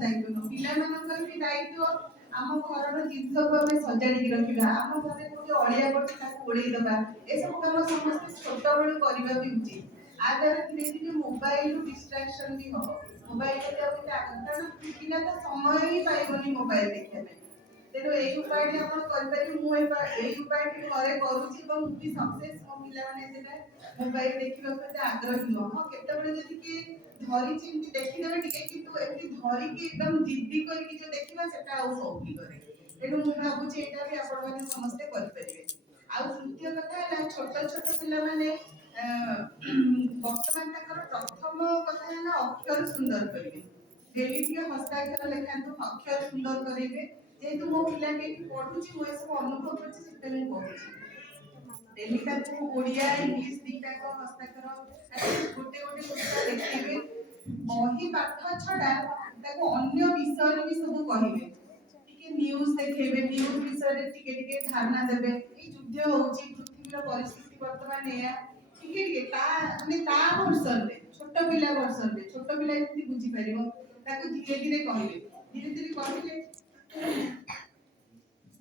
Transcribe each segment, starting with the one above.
दायित्व पिलामानकर भी दायित्व आम घर जिनस को आम सजाड़ी रखा आम घर कोई अलिया पड़े ओड़े दबा ए सब कम समस्त छोट बड़ू करवा भी उचित आ द्वारा धीरे धीरे मोबाइल डिस्ट्राक्शन भी हम मोबाइल कारण पिला तो समय ही पाइबनी मोबाइल देखा तेणु यही उपाय उपाय करुँगी सक्सेस मो पे मोबाइल देखा आग्रही नुह हाँ केतबे धरी देखीदे टे धरिकी एकदम जिद्दी करके जो देखा से सौखी करे तेणु मुझे भावुँ यहाँ भी आपण समस्ते करेंगे। आउ तृतीय कथा है छोट छोट पिला माने वर्तमान प्रथम कथा है अक्षर सुंदर करेंगे डेली टे हस्ताक्षर लिखातु अक्षर सुंदर करेंगे जेहेतु मो पिला पढ़ुची मुझे सब अनुभव कर डेली ओडिया इंग्लिश दीटा हस्ताक्षर गोटे गोटे कविता लिखे बही पाठ छड़ा अन्य विषय भी सब कहे न्यूज देखेबे न्यूज विषय टिके धारणा देबे ए युद्ध होउची पृथ्वीर परिस्थिति वर्तमान या टिके माने ता वर्षन रे छोट पिला वर्षन रे छोट पिला जति बुझी परिबो ताको धीरे धीरे कहले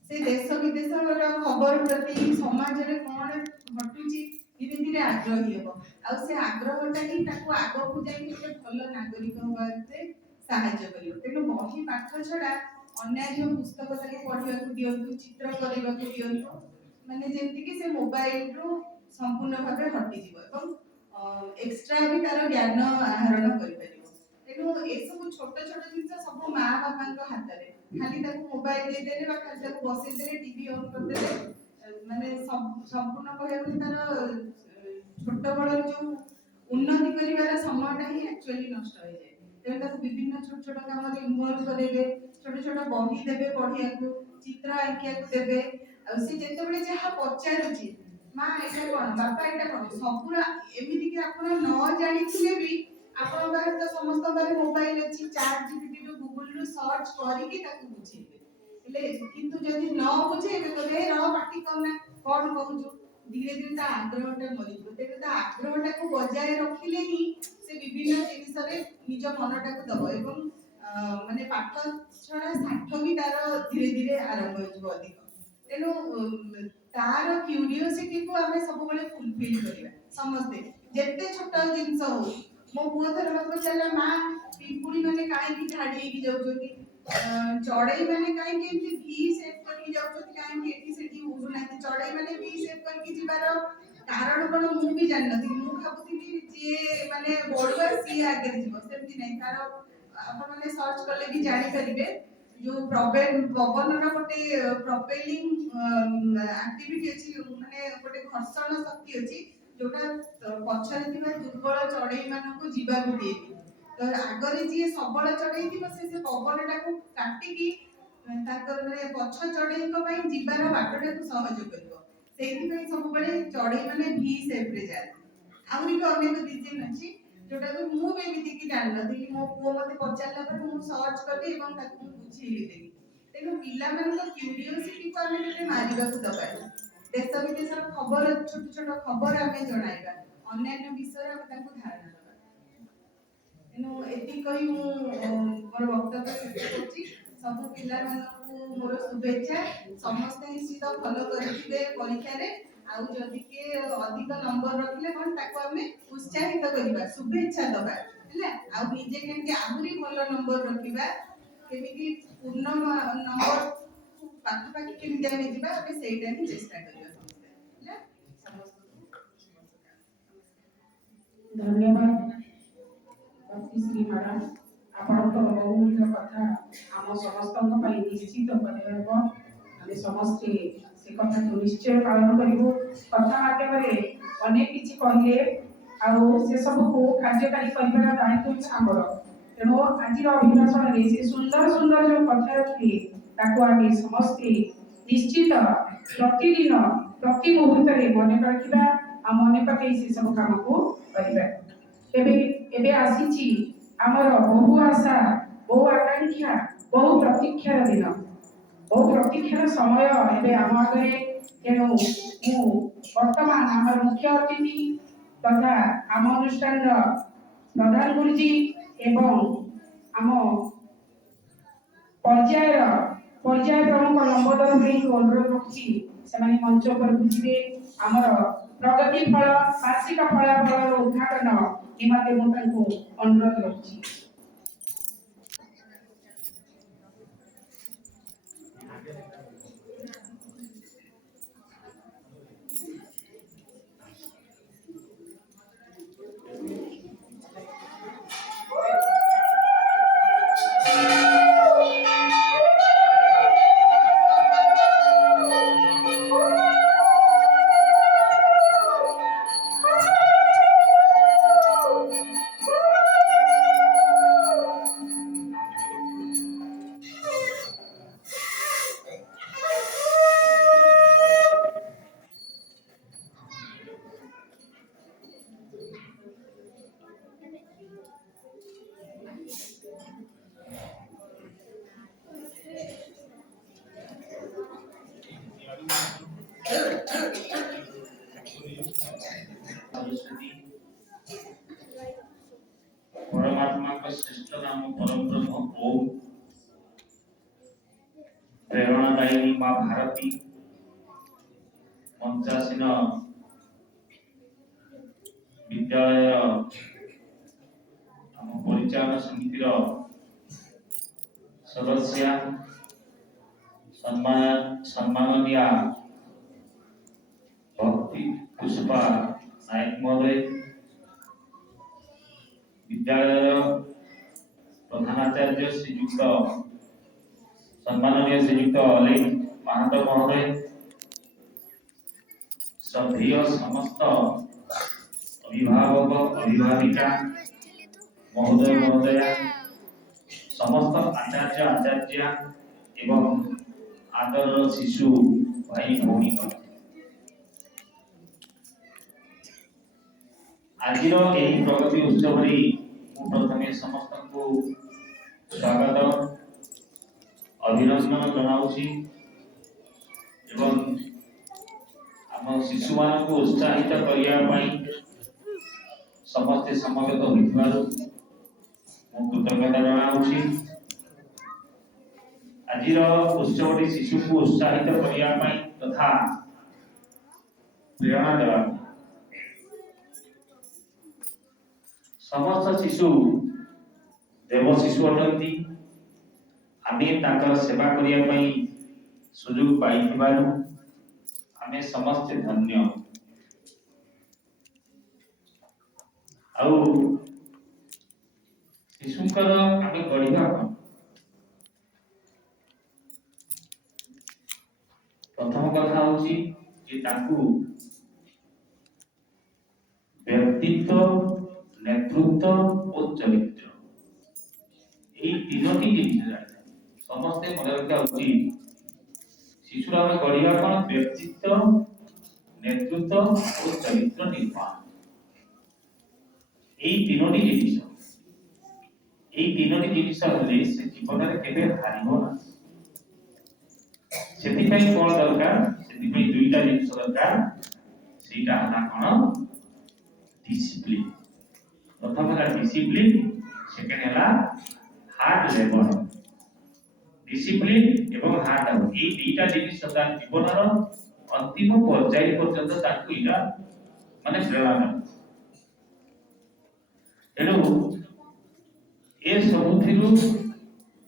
से देश विदेश खबर प्रति समाज रे कोन घटुची धीरे धीरे आग्रही हेबो आ से आग्रहटा ही ताको आगो को जाई गोटे भलो नागरिक होबाते सहायता करियो तेनु बही पाठ छडा अन्य पुस्तक ताके पढ़िया को दियंतु चित्र करबा को दियंतु माने जेंति कि से मोबाइल रो संपूर्ण भाबे हटि जीवो एवं एक्स्ट्रा भी तार ज्ञान आहरण करि परिबो तेनु ए सब छोट छोट जिंस सब मां बापा को हाथ रे खाली ताको मोबाइल दे देले बा खाली ताको बसे देले टीवी ऑन कर देले माने संपूर्ण कहया तार छोट बड़ जो उन्नति करिवार समयटा ही एक्चुअली नष्ट हो जाए तेणु ताको विभिन्न छोट छोट काम रे इन्वॉल्व करेबे छोट छोट बही देबे पढ़िया को चित्र आंकिया को देबे आ से जेतेबेले जहा पचारुची मां एटा कोन बापा एटा कोन सबुरा एमिति कि आपण न जानिथिले भी आपण बारे तो समस्त बारे मोबाइल अछि चैट जीपीटी रो गूगल रो सर्च करिकि ताको बुझेबे ले किंतु जदि न बुझेबे तो रे र पाटी करना कोन कहूछु धीरे धीरे ता आग्रहटा मरिबो तेबे ता आग्रहटा को बजाय रखिले ही से विभिन्न जिनिस रे निज मनटा को दबो एवं माने पाठ छड़ा साठ भी तार धीरे धीरे आरंभ हो अधिक तेणु तार क्यूरियोसिटी को आम सब फुलफिल करवा समस्ते जिते छोट जिनस हो मो पुओ थर मत पचारा माँ पिंपुड़ी मैंने कहीं झाड़ी जाऊँगी चढ़ई मैंने कहीं भी सेव करके जाऊँगी उड़ूना चढ़ई मैंने भी सेव करके जीवार कारण कौन मुझे जान नी मुझे भावुली जी माने बड़ुआ सी आगे जीव सेमती नहीं तार आपण माने सर्च करले भी जानि परिबे जो पवन गोटे प्रोपेलिंग एक्टिविटी अछि माने गोटे घर्षण शक्ति अछि जोटा पछरे थिबा दुर्बल चढ़ई मानको जीवा को दिएबी तो आगरे जी सबल चढ़ई थिबो से पवनटा को काटिकी ताकर माने पछ चढ़ई को पई जीवार बाटटा को सहज करबो सेहि पई सब बळे चढ़ई माने भी शेप रे जाय आउरी भी अनेक डिजाइन अछि जोटा को मु भी एमिति कि जान नथि मो पुओ मते पचारला पर मु सर्च करबी एवं ताकू बुझेली देबी तेनु पिला मन को क्यूरियोसिटी को आमे केते मारिबा को दबा देश विदेश खबर छोट छोट खबर आमे जणाइबा अन्य विषय आमे ताकू धारणा दबा तेनु एति कहि मु मोर वक्तव्य शेष करछि सब पिला मन को मोर शुभेच्छा समस्त निश्चित फॉलो करथिबे परीक्षा रे आउ जदि के अधिक नंबर रखले कोन ताको हमें उत्साहित करबा शुभेच्छा दबा हैला आउ निजे केमति आहुरी भलो नंबर रखिबा केमिति पूर्ण नंबर पाखा पाखी केमिति हमें जिबा हमें सेइटा ही चेष्टा करबा समस्त हैला समस्त धन्यवाद श्री मैडम आपण तो बहुमूल्य कथा आम समस्त निश्चित करबो आमे समस्त से कथा को निश्चय पालन करिवो कथा माध्यम अनेक किछि कहिले आउ से सब को कार्यकारी करबा दायित्व हमर तेणु आज अभिभाषण रे से सुंदर सुंदर जो कथा रखिले ताको आमे समस्त निश्चित प्रतिदिन प्रति मुहूर्त रे मन रखिबा आ मन पकई से सब काम को करबा एबे आसीची हमर बहु आशा बहु आकांक्षा बहु प्रतीक्षार दिन बहु प्रतीक्षार समय एबे आम आगे तेणु मु वर्तमान आम मुख्य अतिथि तथा आम अनुष्ठान प्रधान गुरुजी एवं आम ପର୍ଯ୍ୟାୟ ପ୍ରମୁଖ ଲମ୍ବୋଦର ଭାଇଙ୍କୁ ଅନୁରୋଧ କରୁଛି ସେମାନେ ମଞ୍ଚ ଉପରକୁ ଯିବେ। ଆମର ପ୍ରଗତି ଫଳ ବାର୍ଷିକ ଫଳାଫଳର ଉଦ୍ଘାଟନ ନିମନ୍ତେ ମୁଁ ତାଙ୍କୁ ଅନୁରୋଧ କରୁଛି। परमात्मा का श्रेष्ठ नाम परम ब्रह्म ओम प्रेरणादायिनी माँ भारती मंचासीन विद्यालय आम परिचालन समितिर सदस्य सम्माननीय भक्ति पुष्पा नायक महोदय, विद्यालय प्रधानाचार्य श्रीयुक्त सम्माननीय श्रीयुक्त अलीम महातो महोदय, श्रद्धेय समस्त अभिभावक अभिभाविका महोदय महोदया, समस्त आचार्य आचार्या एवं आदर शिशु भाई भौणी, आज प्रगति उत्सव प्रथमे समस्त को स्वागत अभिनंदन जनाऊँगी एवं आम शिशु मान को उत्साहित करने समस्ते समवेत होइथिबारु कृतज्ञता जनाऊँगी। आज उत्सव शिशु को उत्साहित करने तथा प्रेरणा देवा समस्त शिशु देव शिशु अटंती। आमे ताकर सेवा करने सुजोग पाई आमे समस्त धन्य। आउ शिशुकर आमे गढ़िया प्रथम कथा होची जे ताकू व्यक्तित्व नेतृत्व और चरित्र यही तीनोटी जिनिस समस्ते मन रखा उचित। शिशुर आम गढ़िया कौन व्यक्तित्व नेतृत्व और चरित्र निर्माण यही तीनोटी जिनिस हेले से जीवन में केबे हारिबो ना। सेतिपई कोन दरकार सेतिपई दुईटा जिनिस दरकार सेटा हला कोन डिसिप्लिन। प्रथम है डिसिप्लिन, सेकेंड है हार्ड लेबर। डिसिप्लिन एवं हार्ड लेबर ये दुईटा जिनिस जीवन अंतिम पर्याय पर्यंत ताकू इला माने प्रेरणा तेणु ए सबुथिरु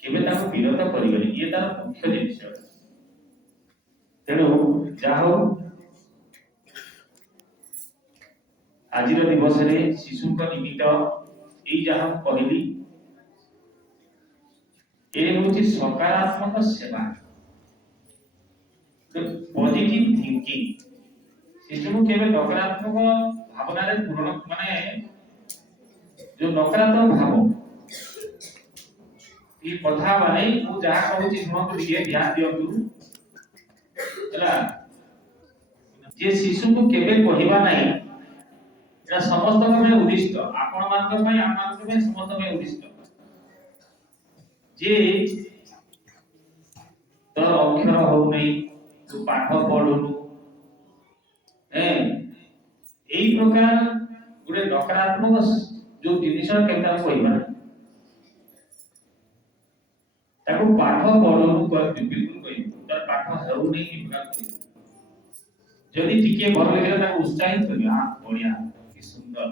केबे ताकू विरत करिबेनी ये तार मुख्य जिनिस। तेणु जाहो आज दिवस शिशु निमित्त यही जहाँ कहली ये हूँ सकारात्मक सेवा पॉजिटिव थिंकिंग। शिशु को केवल नकारात्मक भावना रे पूर्ण माने जो नकारात्मक भाव ये कथा माने मु जहाँ कहूँ शुणु टे ध्यान दियंतु हला जे शिशु को केबे कहवा नहीं एटा समस्त में उद्दिष्ट आपण मानक में आम मानक में समस्त में उद्दिष्ट जे तो अक्षर हो नहीं तू पाठ पढुनु एई प्रकार गुडे नकारात्मक जो जिनिस केता कहबा ତାକୁ ପାଠ ପଢଉ ବିଲକୁଲ କହିବି ତାର ପାଠ ହେଉନି କି ଯଦି ଟିକେ ଭଲ ଲାଗିଲା ତାକୁ ଉତ୍ସାହିତ କରିବି ବଢିଆ କି ସୁନ୍ଦର